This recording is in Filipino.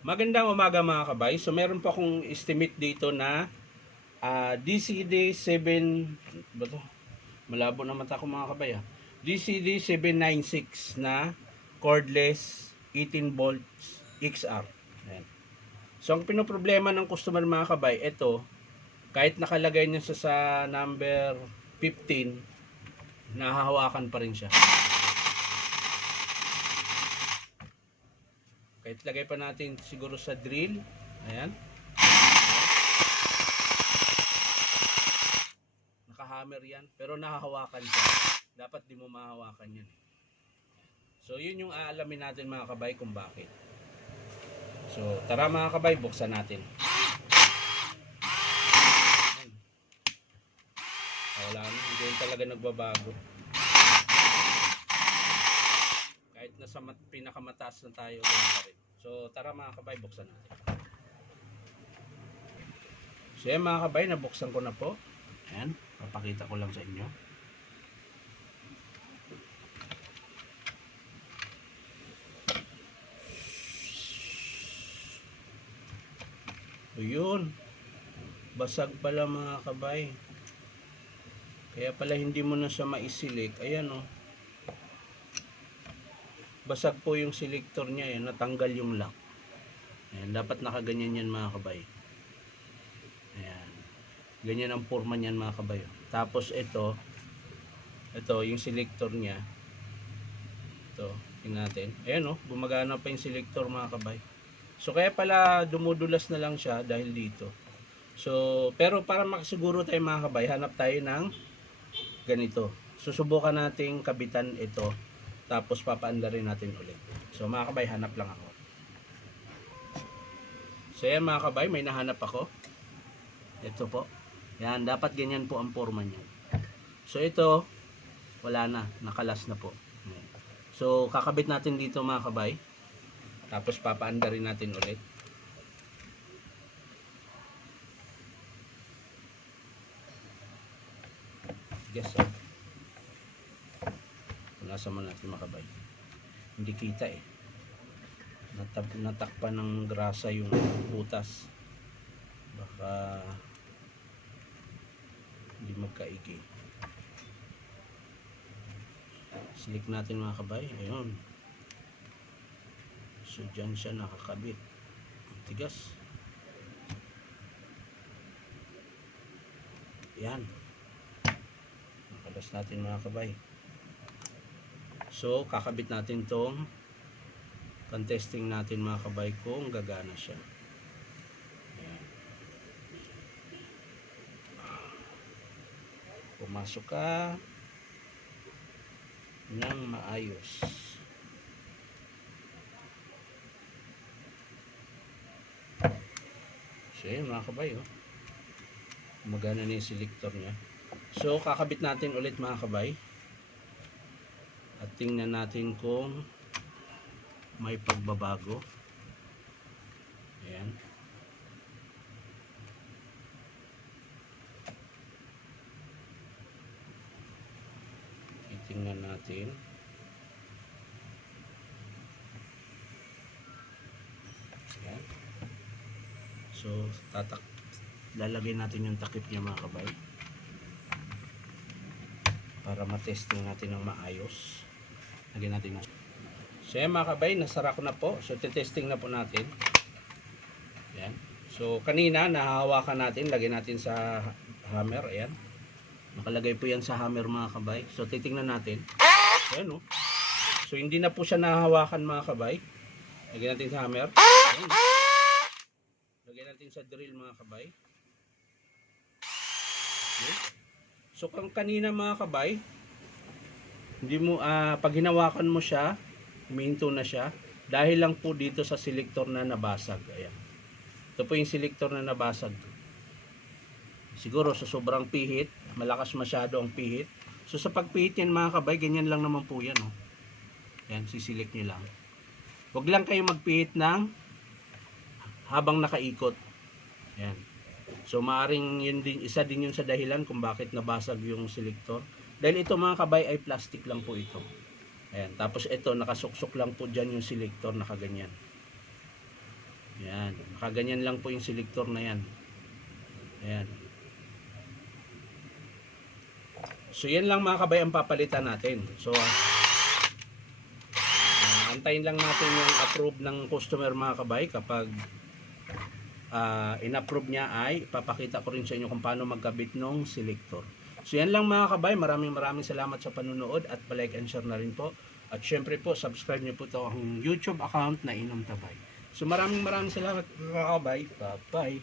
Magandang umaga mga kabay. So meron pa akong estimate dito na DCD 7 ba to? Malabo na mata ko mga kabay DCD 796 na cordless 18 volts XR. Ayan. So ang pinoproblema ng customer mga kabay, ito kahit nakalagay niya sa number 15, nahahawakan pa rin siya. Kahit lagay pa natin siguro sa drill. Ayan. Nakahammer yan. Pero nahahawakan siya. Dapat di mo mahahawakan yan. So yun yung aalamin natin mga kabay kung bakit. So tara mga kabay, buksan natin. Ayan. Wala na. Hindi yun talaga nagbabago. Kahit nasa pinakamataas na tayo, ganun pa rin. So tara mga kabay, buksan natin. So yan mga kabay, nabuksan ko na po. Ayan, papakita ko lang sa inyo. So yun, basag pala mga kabay. Kaya pala hindi mo na siya maisilik. Ayan o. Basag po yung selector niya, yan, natanggal yung lock. Ayan, dapat nakaganyan yan mga kabay. Ayan. Ganyan ang forma niyan mga kabay. Tapos ito yung selector niya. Ito, tingnan natin. Ayan gumagana pa yung selector mga kabay. So kaya pala dumudulas na lang siya dahil dito. So, pero para makasiguro tayo mga kabay, hanap tayo ng ganito. Susubukan nating kabitan ito. Tapos papaandarin natin ulit. So mga kabay, hanap lang ako. So yan mga kabay, may nahanap ako. Ito po. Yan, dapat ganyan po ang forma niya. So ito, wala na. Nakalas na po. So kakabit natin dito mga kabay. Tapos papaandarin natin ulit. Yes, sir. Nasa mo natin makabay. Hindi kita natakpan ng grasa yung butas. Baka hindi magkaigi. Silik natin mga kabay. Ayun. So dyan siya nakakabit. Tigas. Yan. Nakalas natin mga kabay. So, kakabit natin tong pan-testing natin mga kabay kung gagana siya. Ayan. Pumasok ka ng maayos. So, yun mga kabay magana na yung selector niya. So, kakabit natin ulit mga kabay. At tingnan natin kung may pagbabago. Ayan. Tingnan natin. Ayan. So, lalagay natin yung takip niya mga kabay. Para matesting natin ng maayos. Lagyan natin na. So yan mga kabay, nasara ko na po. So testing na po natin. Ayan. So kanina nahahawakan natin, lagyan natin sa hammer. Ayan. Nakalagay po yan sa hammer mga kabay. So titingnan natin. Ayan So hindi na po siya nahahawakan mga kabay. Lagyan natin sa hammer. Ayan. Lagyan natin sa drill mga kabay. Ayan. So kung kanina mga kabay, hindi mo pag hinawakan mo siya, huminto na siya dahil lang po dito sa selector na nabasag. Ayan. Ito po yung selector na nabasag. Siguro sa sobrang pihit, malakas masyado ang pihit. So sa pagpihit yan mga kabay, ganyan lang naman po yan Ayan, sisilik niyo lang. Huwag lang kayo magpihit ng habang nakaikot. Ayan. So maaring yun din, isa din yun sa dahilan kung bakit nabasag yung selector. Dahil ito mga kabay ay plastic lang po ito. Ayan. Tapos ito nakasuksok lang po dyan yung selector, nakaganyan. Ayan. Nakaganyan lang po yung selector na yan. Ayan. So yan lang mga kabay ang papalitan natin. So antayin lang natin yung approve ng customer mga kabay. Kapag in-approve niya ay ipapakita ko rin sa inyo kung paano magkabit ng selector. So yan lang mga kabay. Maraming salamat sa panunood at palike and share na rin po. At syempre po subscribe niyo po ito ang YouTube account na Inom Tabay. So maraming salamat mga kabay. Bye bye.